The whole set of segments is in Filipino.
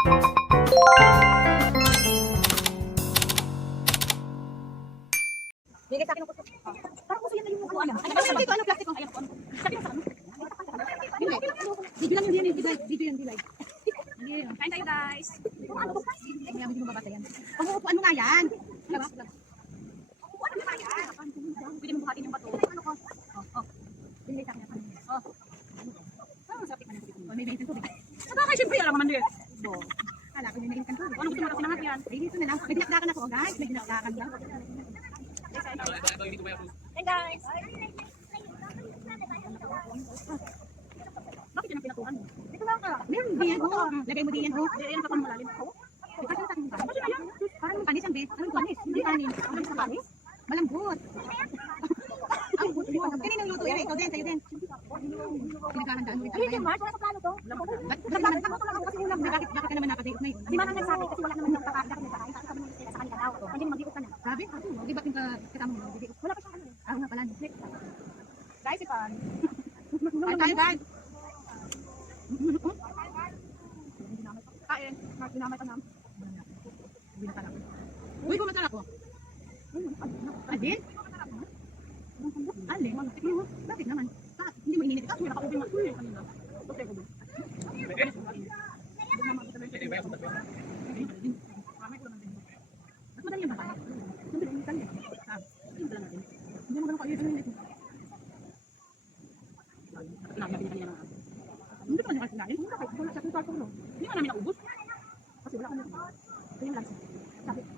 Bigay sa akin ng puso. Parang puso yan na yung ano. Ano dito? Ano plastic ko? Ayan. Sabi mo sa ano? Video lang yung DNA. Video yung delay. Kain tayo guys. Ano to? Kaya hindi mo babasa yan. Pag-uupuan mo nga yan. Upuan mo nga yan. Pwede mo buhatin yung bato. Ano ko? Oh. Bigay sa akin ng ano. Oh. Masarap tikman yung tubig. May nahitin tubig. Sabakay, syempre alam naman din. Hala, kung may nahitin tubig. Ano gusto mo kasi naman yan? Dito na lang. May dinakdakan ako guys. May dinakdakan lang. Hey guys! Bakit yan ang pinatuhan mo? Dito lang ka. Meron diyan ho. Lagay mo diyan ho. Diyan ka pang malalim. Kasi na tayo. Kasi na yan. Parang kanis ang best. Anong kanis? Hindi kanis. Anong sa kanis? Malambot. Ang buto mo. Kaninang luto yan? Ikaw din. Kayo din. Pinagkahandaan mo rin. Ay, yung Mars. Wala sa plano to. Bakit ka naman nakadate na yun? Si Manang nagsabi kasi wala naman yung kakaadak na kakain. Sabi mo sila sa kanila daw. Hindi mo mag-iikot ka na. Sabi? Di ba kasama mo? Wala pa siya ano eh. Nga pala. Guys, ipan. Kain guys. Kain. Ginamay pa namin. Uy, kumatal ako. Adin? Alin? Bakit naman? Hindi mo ininit. Kasi nakakubing mas ulit kanina. Okay ko ba? At madali yung bakay. Nandun yung ikan niya. Hindi mo lang natin. Hindi mo ganun kayo. Ano yung ikan? Hindi pa naman sinain. Wala siya kung sarto no. Hindi nga namin naubos. Kasi wala kami. Ito yung lunch.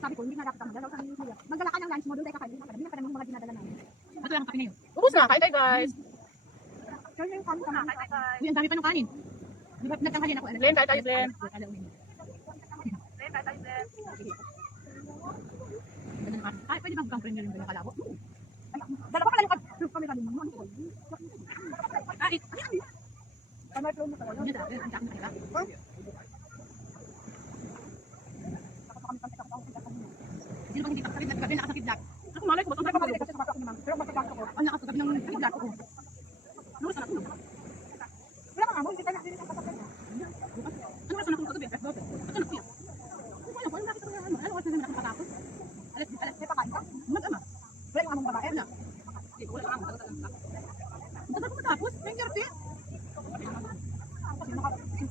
Sabi ko, hindi nga dapat ang magdalaw. Sabi niya, magdala ka ng lunch mo doon tayo kakain. Hindi na pa naman mga dinadala namin. Ito lang ang kape na yun. Ubus na, kain tayo guys. Kaya yung kanin ka na. Uy, ang dami pa ng kanin. Di ba nagkanghalin ako? Glenn, tayo Glenn. Glenn, tayo Glenn. Ay, pwede bang friend na yung kalabo? Dala pa pala yung kami kanina. Ay, kamay flow mo talaga. Hindi dati, ang dami na kita. Sino bang hindi pa sakit na gabi nakasakit lahat? Ako malay ko, sobrang kapatid kasi sa bata ko naman. Pero magpapasok ko, ang lakas gabi ng sakit lahat ko. Luros na ako. Wala ka nga mo, hindi tayo nakasakit sa sakit. Ano oras na ako kagabi? Alas 12. Ito na kuya. Ano ko, ano bakit ako ano? Ano oras na naman ako nakatapos? Alas, may pakain ka? Mag-ama. Wala yung among babae na. Hindi, wala ka nga. Ang tagal ko matapos, 9:30.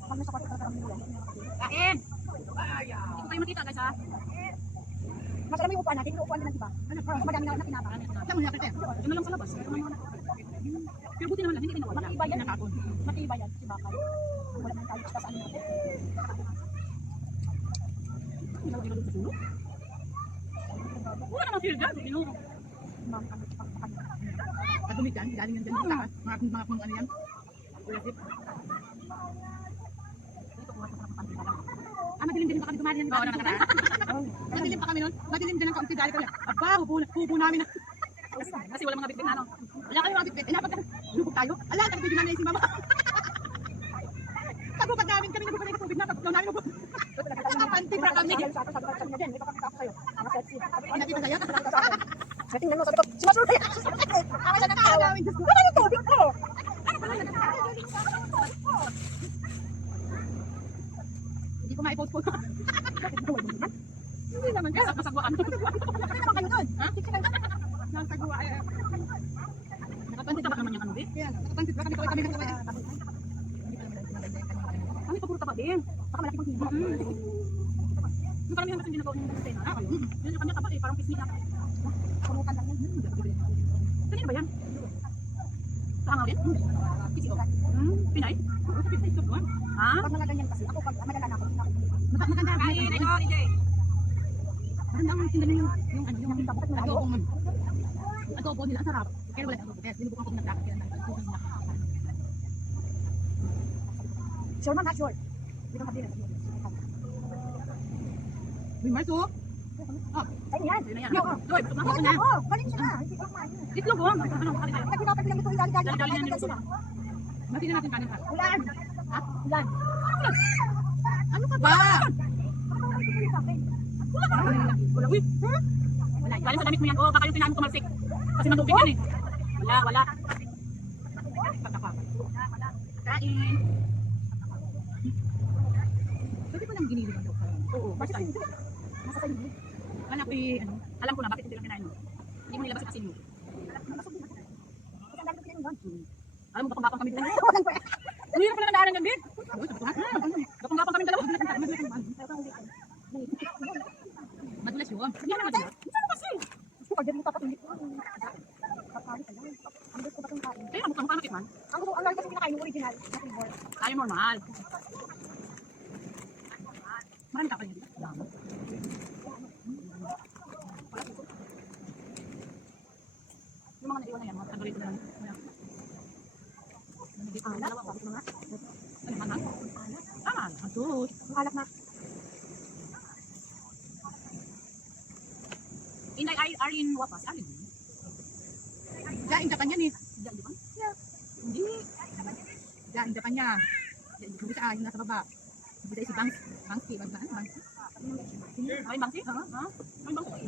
Kami sa kwarto ng mulo. Kain! Hindi ko kayo makita guys ha. Mas alam mo yung upuan natin, yung upuan din ng iba. Mas madami na kinapa. Saan mo nakita yan? Ano lang sa labas. Pero buti naman lang, hindi ginawa. Makiiba yan. Makiiba yan, si Bakay. Wala nang college pa sa ano natin. Hindi na ginulog sa sulo. Wala naman feel dyan, ginulog. Ma'am, ano sa kanila. Kadumit yan, galing yan dyan sa taas. Mga kung ano yan. Kulasip. Madilim din pa kami dumali ng madilim pa kami nun. Madilim din ang kaunti dali kami. Aba, hubo namin na. Kasi wala mga bitbit na ano. Wala kayo mga bitbit. Dapat lubog tayo. Ala, tagbibig namin si mama. Pagupag namin kami nagpupunay sa tubig na. Pagpunaw namin lubog. Nakapantig na kami. Sabi niya din, may pakakita ako sa'yo. Mga sexy. Nakita sa'yo? Tingnan mo, sabi ko, si Masur. Away na nakakaw namin. Wala yung tubig ko. Hindi ko ma-post po. Hindi naman kasi kasagwaan. Hindi naman kayo doon. Ha? Nasagwa. Nakapansit ba naman yung ano din? Nakapansit ba kami kami ng kaway? Kami papuruta pa din. Baka malaki pang hindi. Yung karamihan kasi hindi nagawa ng antena. Yun yung kanya taba eh. Parang pisngi na. Pumutan lang yan. Kanina ba yan? Tangaw din? Pisngi ka? Pinay? Pisngi ito doon. Ha? Pag mga ganyan kasi, ako pag madala na ako. Maganda. Kain, ikaw, DJ. Maganda ang tinda na yung ano, yung mga tapos na adobo. Adobo nila, ang sarap. Kaya wala adobo. Kaya sinubukan ko nagdakit kaya nagkuhan na. Sure man, ha? Sure. Hindi ka mabili. May marso. Ayun yan. Ayun na yan. Joy, tumakot na. Balik siya na. Itlog ko. Ano, kakain tayo. Kasi dapat lang ito dali-dali na niluto. Mati na natin kanin ha. Ulan. Ha? Ulan. Ano ka ba? Wala. Uy. Wala. Galing sa damit mo yan. Oh, baka yung pinaan mo tumalsik. Kasi matubig yan eh. Wala. Kain. mo nang ginili ng doktor. Oo, first time. Nasa sa'yo. Anak ko ano, Alam ko na bakit hindi lang kinain mo. Hindi mo nilabas yung asin mo. Kasi ang dami ko pinanong doon. Alam mo, gapang-gapang kami dalawa. Walang pwede. Hindi na pala nadaanan yan, babe. Gapang-gapang kami dalawa. Madulas yun. Hindi na naman. Saan kasi? Gusto pag mo kapatid ko. Kapatid ka lang. Ang gusto ko ba itong kain? Kaya mukha natikman. Ang gusto, ang lagi kasi pinakain yung original na flavor. Tayo normal. Marami ka pa niya. Yung mga naiwan na yan, mga tagalito na lang. Anak, bakit mga? Ano, manang? Ah, asus. Ang alak na. Inday are in Wapas. Alin? Diyan, Japan yan eh. Diyan, di ba? Hindi. Diyan, Japan niya. Hindi sa yung nasa baba. Hindi si Bangski. Bangski. Ay, bangsi? Ha? Ay, bangsi.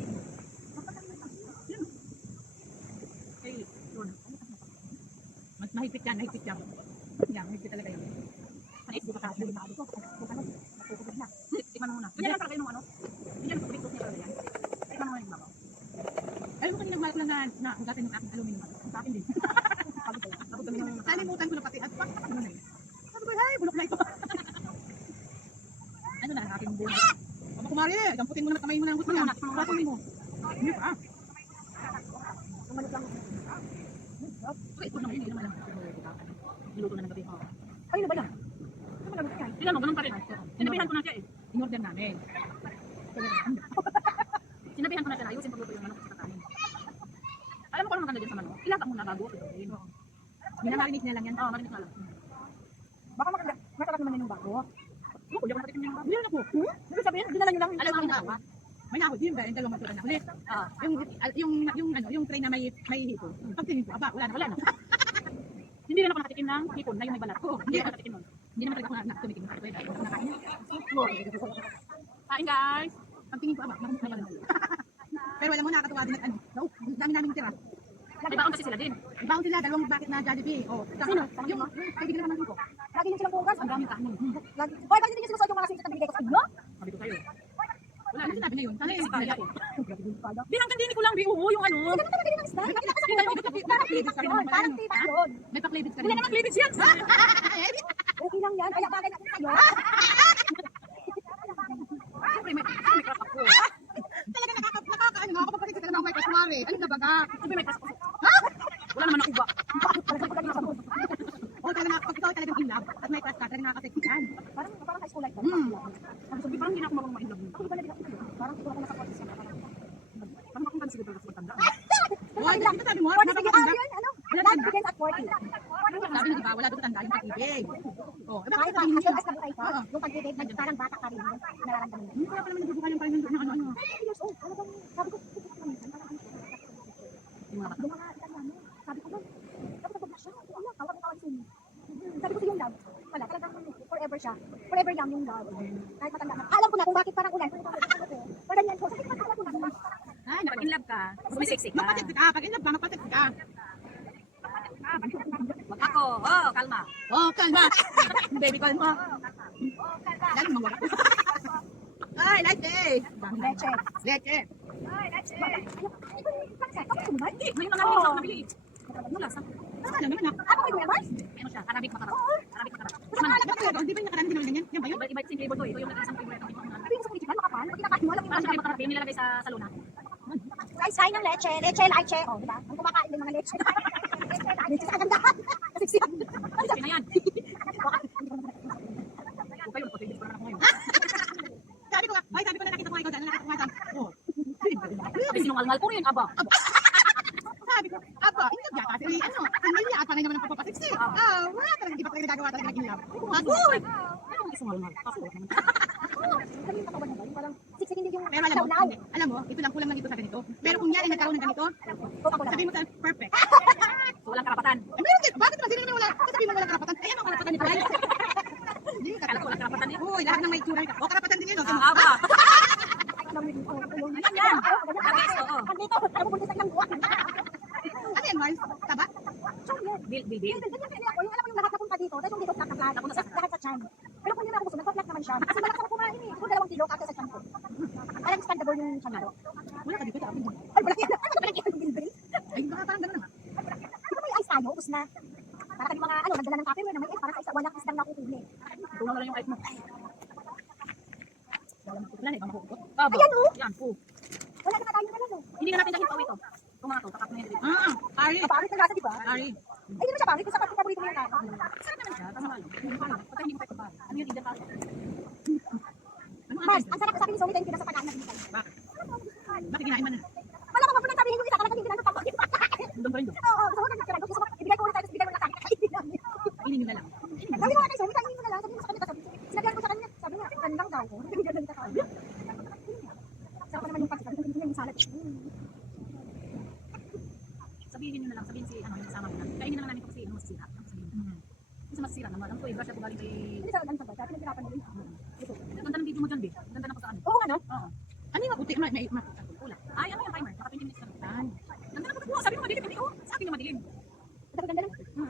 Yun. Kay, yun. Mas mahigpit yan. Yan, mahigpit talaga yun. Ano, di ba ka? Hindi ba ko? Kung ano, natutubig na. Tikman mo muna. Ganyan lang talaga yung ano. Ganyan, tubig sauce niya talaga yan. Tikman mo na yung babaw. Alam mo kanina ko lang na ugatin yung aking aluminum. Sa akin din. Tapos kami ng Kalimutan ko na pati. At ano na yun. Sabi ko, hey, bulok na ito. Ano na ang aking buhay. Aba kumari, damputin mo na kamay mo na ang gusto niya. Ratuloy mo. Hindi pa. Tumalog lang. okay, ito naman, hindi naman lang. Niluto na ng gabi. Ay, ano ba yan? Ano ba yan? Tingnan mo, ganun pa rin. Sinabihan ko na siya eh. In-order namin. Sinabihan ko na siya na ayusin pagluto yung manok sa kakanin. Alam mo kung ano maganda dyan sa manok? Ilata muna bago. Minamarinig niya lang yan. Oo, marinig na lang. Baka maganda. Masarap naman yun yung bago. Hindi ko nakatikim yung bago. Hindi ako. Ibig sabihin, dinala nyo lang. Alam mo ang nakawa? May nahod din ba? Yung dalawang magturan na ulit. Ah, Yung tray na may hito. Pagtingin ko, aba, wala na. hindi rin ako nakatikim ng hipon na yung may balat. Oo, Hindi ako nakatikim nun. Hindi naman talaga ako nakatumikin. Nakain niya. Kain guys! Pagtingin ko, aba, marami na lang. Pero alam mo, nakakatuwa din at ano. Dami namin tira. May baon kasi sila din. Ibang sila, dalawang bakit na Jollibee. Oh, Sino? Yung kaibigan naman ko. Lagi din silang bukas. Ang daming kanin. Lagi. Hoy, bakit hindi nyo sinusunod yung mga sinusunod na binigay ko sa inyo? Sabi ko kayo. Wala, ano sinabi niya yun? Sana yung Kaya kaya. eh. Di hanggang dini ko lang, oo, yung ano. Ganun talaga din ang isda. Parang tibak yun. Parang tibak yun. May pa-cleavage ka Wala rin. naman cleavage yan. Okay lang yan. Kaya bagay natin sa'yo. Siyempre, may crush ako. Talaga nakakaano, nakakapagpapakita ka naman may kaswari. Ano na baga? Siyempre, may crush ako. Wala naman ako ba? O talaga, pag ikaw talagang in love at may crush ka, talaga nakakaseksikan. Parang high school life. Sabi, parang hindi na ako marunong ma-inlove nun. Ako ba na din ako? Parang wala ko nasa practice. Parang akong kansi ko talaga sa pagtanda. Oy, dito sabi mo, Sige, napakaganda. yun, ano? Life begins at 40. Sabi niya, di ba, wala doon tanda yung pag-ibig. Oh, iba Kahit kasi sabi niya. as nabuhay ka, yung pag-ibig, parang bata ka rin. Nararamdaman mo. Hindi ko pala nagbubuka yung parang yung ano. 20 years old. Ano bang, sabi ko, titik ko minsan, parang ano, Yung mga bata. yung mga ilan namin, sabi ko, sabi ko, na siya, ano, tawag na soon. Sabi ko, yung love, wala, talagang forever siya. Forever young yung love. Kahit matanda na. Alam ko na kung bakit parang ulan. Parang ganyan ko. Sabi ko, alam ko na. Ay, Pag in-love ka, sumisiksi ka. magpatik ka. Pag in love ka, magpatik ka. Wag ako. Oh, kalma. Oh, kalma. Baby, kalma. Lalo mawala. Ay, leche. Leche. Leche. Hindi, may mga nabili ako nabili. Ano lasa? Ano naman ah? Ako may members? Ano siya? Arabic makarap. Arabic makarap. Hindi ba yung nakaraan din naman ganyan? Yan ba yun? Iba yung flavor to. Ito yung nag-isang favorite ko. Sabi ko sa politikan, makapal. Pag kinakain mo, alam mo Parang yung siya makarap. Yung nilalagay sa luna. rice high ng leche. Leche, leche. Oh, diba? Ang kumakain ng mga leche. Leche sa kagandahan. Kasi siya. Crispy na yan. Okay, yung potato pa naman ako ngayon. Sabi ko nga, ay sabi ko na nakita ko nga ikaw dyan, nakita ko nga dyan. Oh. Sabi sinungal-ngal ko rin. Aba. Sabi ko, aba, hindi ka kasi, ano, pamilya at panay naman ang papapasiksi. Ah, wala talagang iba talaga nagagawa talaga ng in love. Agoy! Ano ang isungal-ngal? Kaso, naman. Sabi yung katawan naman, parang siksik hindi yung Pero alam mo, now. hindi. Alam mo, ito lang kulang lang ito sa ganito. Pero kung yan ay nagkaroon ng ganito, Coca-Cola. sabihin mo sa perfect. So, walang karapatan. Eh, meron din. Bakit naman? Sino naman wala? Sabihin mo walang karapatan. Eh, ano ang karapatan nito? Hindi ka Kala ko walang karapatan eh. Uy, lahat ng may tsura. O, karapatan din yun. O, Ah, aba. Ayan yan. Agis, oo. Andito, ako pupunta ng buwan. Ano yan, Mars? Taba? Bil. Ganyan kaya ako, yung alam ko yung lahat na punta dito, tapos yung dito kakagad, lahat sa chan. Pero kung hindi na ako gusto, nagpa-flat naman siya. siya. Kasi malakas ako kumain eh. Siguro 2 kilo kakasa siya ko. Parang expandable yung siya ko. Wala ka dito, tapos mo. Ay, malaki yan. Ay, malaki yan. Bilbil. Ay, baka parang gano'n naman. Ano ba yung ice tayo? Ubus na. Para kami mga, nagdala ng tupperware na may ice. Para sa isa, walang isdang nakukunin. Ito na lang yung ice mo. Wala na, ibang makukutot. Ayan oh. Yan, po. Wala na tayo na lang. Hindi na natin dahil ito ito. Ito mga to, takat na yan dito. Ari. Kapangit na lasa, di ba? Ari. Ay, hindi mo siya pangit. Kasi paborito mo yung nata. Sarap naman siya, tama lang. Pagka hindi mo tayo pagbahay. Ano yung Eden Passion? Ano Mas, ang sarap sabi ni Zoe dahil pinasa pagkaan na binigay. Bakit kinain mo na? Wala ka mapunang sabihin yung isa, talagang hindi na ito pangit. Doon pa rin doon. Oo, gusto ko na nagkaroon. Gusto ko, ibigay ko ulit tayo, ibigay mo na sa akin. Kainin namin. Inin na lang. Sabi ko nga kay Zoe, kainin mo na lang. Sabi mo sa kanya, sinabihan ko sa kanya. Sabi niya, gandang daw ko. Hindi gandang ka. Sarap pa naman yung pagkakas. Hindi yung salad. Sabihin nyo na lang, sabihin si, ano, yung kasama ko na. Kainin na lang namin ito kasi, ano, masisira. Kasi masisira naman. Ang tuwi, brush up galing kay... Hindi sa lang sa bata, pinaghirapan mo rin. Ang ganda ng video mo dyan, be. Ang ganda na pagkaan. Oo nga no? Oo. Ano yung maputi? May Kulang. Ay, ano yung timer? Baka 20 minutes lang. Ganda na pagkuha. Sabi mo madilim, hindi oh. Sa akin yung madilim. Ang ganda lang. Ano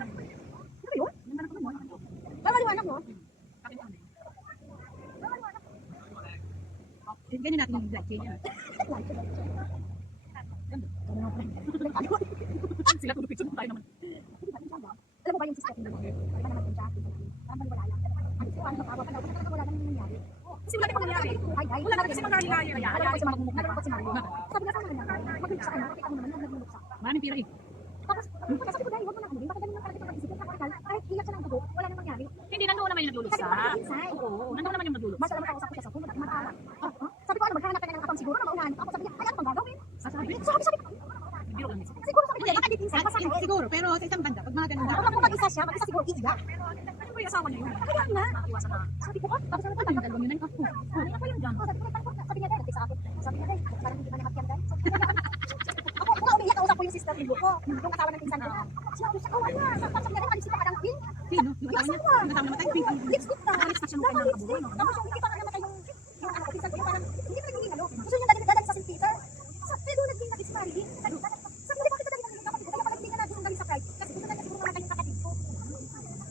ba yun? Ganda na pagkuha. Maliwanag mo? Sa akin yung madilim. ganyan natin yung black chain. Sila tulog picture tayo naman. Alam mo ba yung sister mo? Wala naman din siya. Parang baliwala lang. Ano ko, ano makawa ka daw. Kasi wala naman nangyari. Kasi wala namang nangyari. Wala naman kasi mag-rally-rally. Nalungkot si Marie. Nalungkot si Marie. Sabi niya sa akin, mag-inig sa kanya. Nakita mo naman, nagluluksa. Maraming pira eh. Tapos, sabi ko dahil, huwag mo na kamunin. Bakit ganun lang talaga isipin sa kapital? Kahit iyak siya ng dugo, wala namang nangyari. Hindi, nandoon naman yung nagluluksa. Sabi ko, inside. Oo, nandoon naman yung nagluluksa. Mas alam mo kausap ko siya sa phone, mag-aalala. Sabi ko, maghanap ka na ng akong siguro na maunahan. Ako sabi niya, ay, ano bang gagawin? Sabi ko, Biro lang nito. siguro sabi ko, baka dito inside, masakit. Siguro, pero sa isang banda, pag mga ganun na. Kung mag-isa siya, mag-isa siguro iiyak. Ano ba yung asawa niya yun? Kaya nga. Iwasan na. Sabi ko, tapos ano Ano yung dalawang yun? Ako. Ano pa yung dyan? sabi niya, dahil sa akin. Sabi niya, dahil, parang hindi ka nakat yan, dahil. Ako, kung umiiyak, kausap ko yung sister-in-law ko, yung asawa ng pinsan ko. Siya, kawan na. Sabi niya, rin, alisip ka ng pink. Sino? Yung asawa niya? Yung kasama namatay? Pink. Lipstick na. Lipstick siya nung Tama, kanyang lipstick. kabuhay, no? Tapos yung hindi pa nga namatay yung ano ko, pinsan ko, yung parang, hindi pa naging ano. Gusto niya dadali sa St. Peter. Pero naging na si Marilyn. Sabi niya, bakit dadali ng kapatid ko? Kaya pala hindi ka na dali sa Pride. Kasi gusto na niya siguro mamatay yung kapatid ko.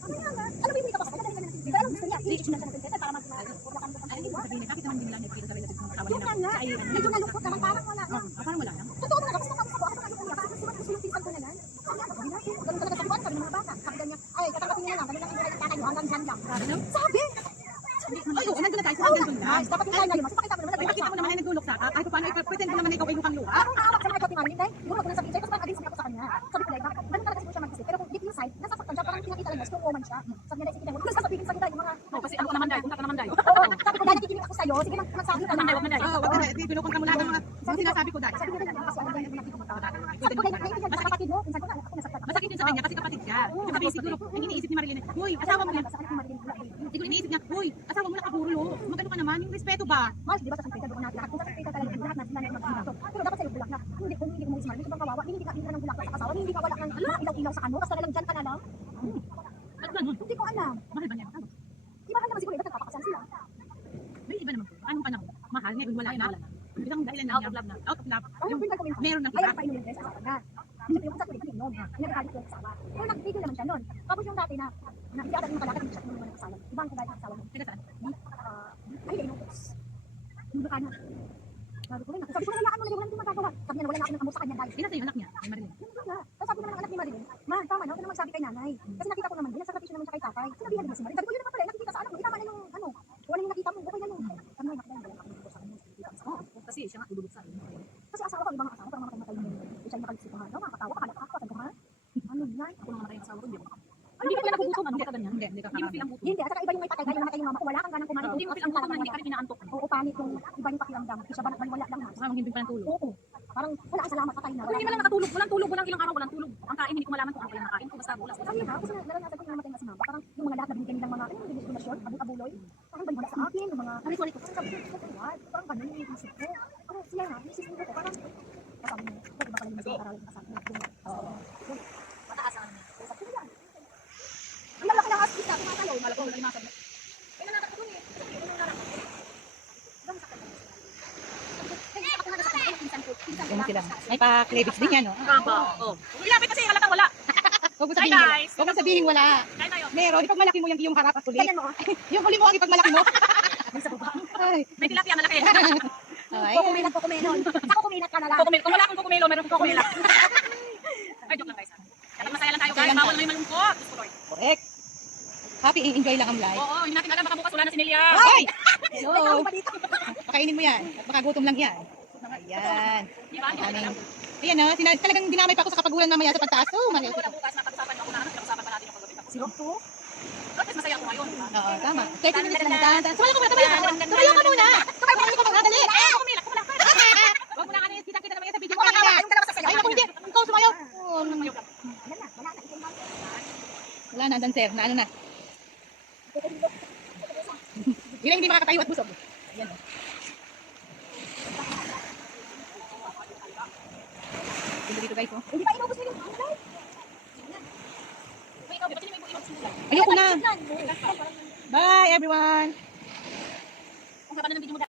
Kaya nga, alam mo yung hindi ka pasok, dadali na ng St. Peter. Alam mo gusto niya, i-reach na siya ng St. Peter para mag-ulakan mo. Ay, sabihin niya, bakit naman din nila nagkita sa relatives ng asawa Yun niya? nga nga, medyo nalungkot naman, parang wala na. Parang wala lang. Totoo na, tapos nakausap ko, ako na yung umiyak. Kasi gusto yung pinsan ko na lang. Sabi niya, gagawin natin. Ganun talaga sa buwan, sabi ng mga bata. Sabi niya, ay, tatanggapin niya na lang. Ganun lang yung buhay ng tatay niyo, hanggang dyan lang. Sabi! Ay, oo, nandun na tayo sa hanggang doon lang. Ay, dapat yung tayo na yun. Mas pakita mo naman, Ay, makita mo naman ay nagdulok sa kahit paano, pretend mo naman na ikaw ay mukhang luha. ako naawak sa mga ikaw timarin, dahil yung wag mo nang sabihin sa'yo, tapos parang against ako sa kanya. Sabi ko, dahil, bakit? Ganun talaga siguro siya mag-isip. Pero kung deep inside, nasasaktan siya, parang pinakita lang na strong woman siya. Sabi niya, dahil, sige, dahil, huwag mo sasabihin sa yung mga... Oo, kasi ano ka naman dahil, punta ka naman dahil. Oo, sabi ko, dahil nakikinig ako sa'yo, sige, magsabi ka na. Wag na dahil. Oo, wag na, tinulungan ka mula ng mga sinasabi ko dahil. Sabi niya, dahil, kasi alam niya, nakikita ka. Sabi ko, dahil, naiintindihan sa kapatid mo, pinsan ko na, ako nasaktan. Masakit yun sa kanya kasi kapatid siya. Yung sabihin siguro, ang iniisip ni Marilyn, uy, asawa mo yan. Sa akin, Marilyn, wala, baby. Siguro iniisip niya, uy, asawa mo nakabulo. Magano ka naman, yung respeto ba? Mas, di ba sa Sankita, doon natin lahat. Kung sa Sankita talaga, lahat natin na mag-dito. Pero dapat sa'yo bulak na. Hindi, kung hindi mo ismar, hindi ka kawawa, hindi ka ng bulak sa asawa, hindi ka wala ng ilaw-ilaw sa ano, basta nalang dyan ka na lang. Ano ganun? Hindi ko alam. Mahal ba niya? Di ba naman siguro, iba nagpapakasal sila. May iba naman po. Anong panahon? Mahal, ngayon wala na. Isang dahilan lang Out niya. of love na. Out of love. Ang yung pinag kami, Meron ng ayaw iba. pa inumin sa asawa na. Siyempre, yung usap ko rin kami noon. Pinagalit ko yung asawa. Pero nag-video naman siya noon. Tapos yung dati na hindi ata yung kalakad, hindi siya naman ng asawa. Ibang kagalit ng asawa mo. Taga saan? Ay, hindi, inubos. Hindi ka na. Sabi ko rin, sabi ko na hayaan mo na yung walang di magagawa. Sabi niya, wala na ako ng amo sa kanya dahil. Ilan sa'yo anak niya? Ay Marilyn. Yung nga. Tapos sabi naman ng anak ni Marilyn, ma, tama na, huwag ka naman sabi kay nanay. Kasi nakita ko naman din, nagsakripisyo naman siya kay tatay. Sinabihan din si Marilyn. Sabi ko, yun naman pala, nakikita sa anak mo, tama na yung, ano, wala yung nakita mo, okay na yung, ano, nakita yung wala ako sa kanya. Kasi siya nga tulog sa akin. Kasi asawa ko, ibang asawa, parang makamatay mo. Siya yung nakalisip ko, ha, makakatawa, kakalak ako, sabi ko, ha? Ano yan? Ako nang namatay ang asawa ko, hindi ako. Hindi ka nagugutom, ano ka ganyan? Hindi ka Hindi mo feel ang gutom. Hindi, at saka iba yung may patay, kaya namatay yung mama ko, wala kang ganang kumain. Hindi mo feel ang gutom na hindi ka rin inaantok. Oo, panik yung iba yung pakiramdam. Siya ba wala lang, ha? Baka maghimbing pa ng tulog. Oo. Parang wala ang salamat, patay na. Ako hindi man lang nakatulog, walang tulog, walang ilang araw, walang tulog. Ang kain, hindi ko malaman kung ano pa yung nakain ko, basta bulas. Sabi ha, kasi naranasan ko yung namatay na si mama. Parang yung mga lahat na binigyan nilang mga, ano yung donasyon, abuloy. Parang baliwala sa akin, yung mga, sorry ko, parang sabi ko, what? Parang ganun yung isip ko. Pero siya nga, yung isip ko, parang, sabi niya, pwede ba pala yung masang aral yung kasama niya? Oo. Mataas ang ano niya. Sabi ko yan. Ang lalaki ng hospice na, kumakalaw. Malaki ko, nalimasan niya. Kaya nanatakot ko eh. Sabi ko, nung naratakot ko. Hanggang sa kanya. Kaya ako nga nasaktan ako, pinsan ko. Pinsan ko Ganun lang. sila. Ay pa-credits din yan, no? Kaba, oo. Ilapit kasi halatang wala. Huwag mo Hi, sabihin. guys. Huwag mo sabihin wala. Kain tayo. Meron, ipag malaki mo yung harap at ulit. Ganyan mo. Yung huli mo ang ipag malaki mo. Sa baba. Ay. May tilapia malaki. Ay. Kukumilat. Sa kukumilat ka na lang. Kukumil. Kung wala akong kukumilo, meron akong kukumila. Ay, joke lang guys. Kapag masaya lang tayo guys, Masaya lang bawal may malungkot. Gusto ko, Lord. Correct. Happy, enjoy lang ang life. Oo, hindi natin alam, baka bukas wala na si Nelia. Ay! May Hello. tao pa dito. Pakainin mo yan. At baka gutom lang yan. Ayan. Di ba? Hindi Ayan. alam. Ayan na, talagang dinamay pa ako sa kapagulan mamaya sa pagtaas. Oh, Mario. Wala bukas, napag-usapan ako na, pinag-usapan pa natin yung pagdating. Sino to? At least masaya ako ngayon. di ba? Oo, tama. 30 minutes lang nagtahan. Sumayo ka muna, tumayo ka muna. Tumayo ka muna, dali. Kumilak ka. Huwag mo na kanina, kita naman yan sa video Wala kanina. kayong dalawa sa sayaw. Ay, naku, hindi. Ikaw sumayo. Oh, Tumayo ka. Wala na, wala na. Ito yung mountain. wala na, dancer. Na ano na. Yun ang hindi makakatayo at busog. Ayan o. Dito guys, oh. Hindi ba inubos mo yung kulay? Uy, ikaw, di ba sino may buiwag simula? Ayoko na. Tignan mo. Bye, everyone. Kung haba na ng video mo